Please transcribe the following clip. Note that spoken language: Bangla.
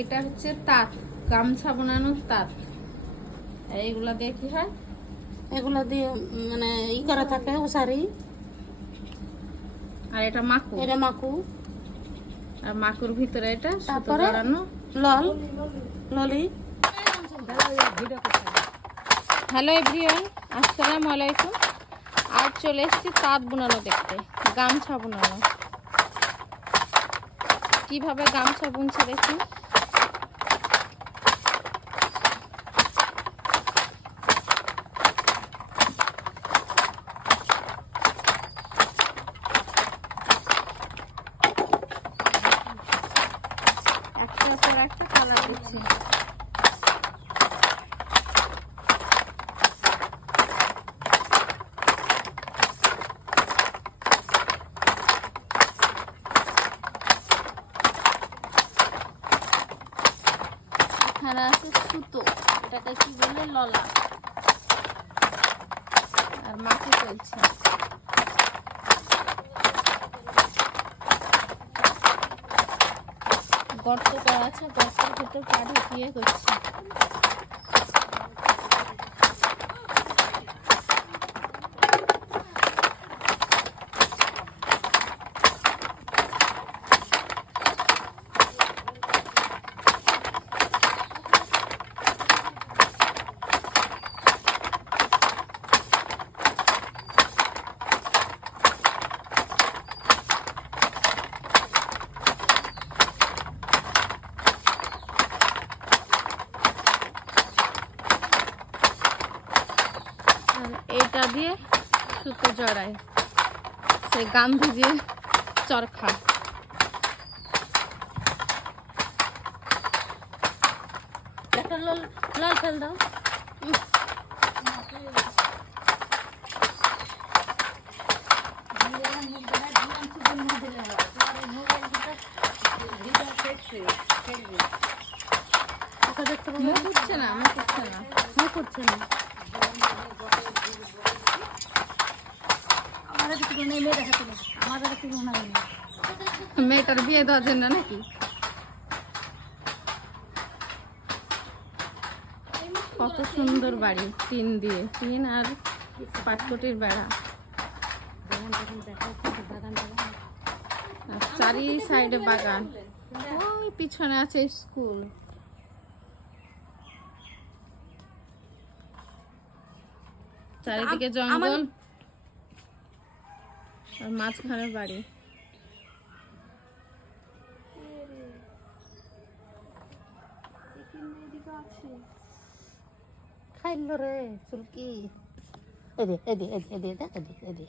এটা হচ্ছে তাঁত গামছা বানানোর তাঁত। এইগুলা দিয়ে কি হয়? এগুলো দিয়ে মানে ই করা থাকে উসারি আর এটা মাকু। এটা মাকু। আর মাকুর ভিতরে এটা সুতো তারপরে? জড়ানো লল ললি। হ্যালো এভরিওয়ান আসসালামু আলাইকুম। আজ চলে এসেছি তাঁত বোনানো দেখতে গামছা বোনানো। কীভাবে গামছা বুনছে দেখুন। কালার দিচ্ছে এখানে আছে সুতো এটাকে কি বলে? ললা। আর মাটি চলছে গর্ত করা আছে গর্তের ভিতর পা ঢুকিয়ে করছে এটা দিয়ে সুতো জড়ায়। সে গান্ধী দিয়ে চরখা লল ফেল দাও। দেখতে পাবো করছে না আমার দেখাতে না। আমার কিছু না। মেয়েটার বিয়ে দেওয়ার জন্য নাকি? কত সুন্দর বাড়ি, টিন দিয়ে। টিন আর পাটকটির বেড়া। চারি সাইডে বাগান। ওই পিছনে আছে স্কুল। চারিদিকে জঙ্গল। আর মাঝখানে বাড়ি। খাইল রে চুলকি। এদি এদে এদে এদে এদে এদে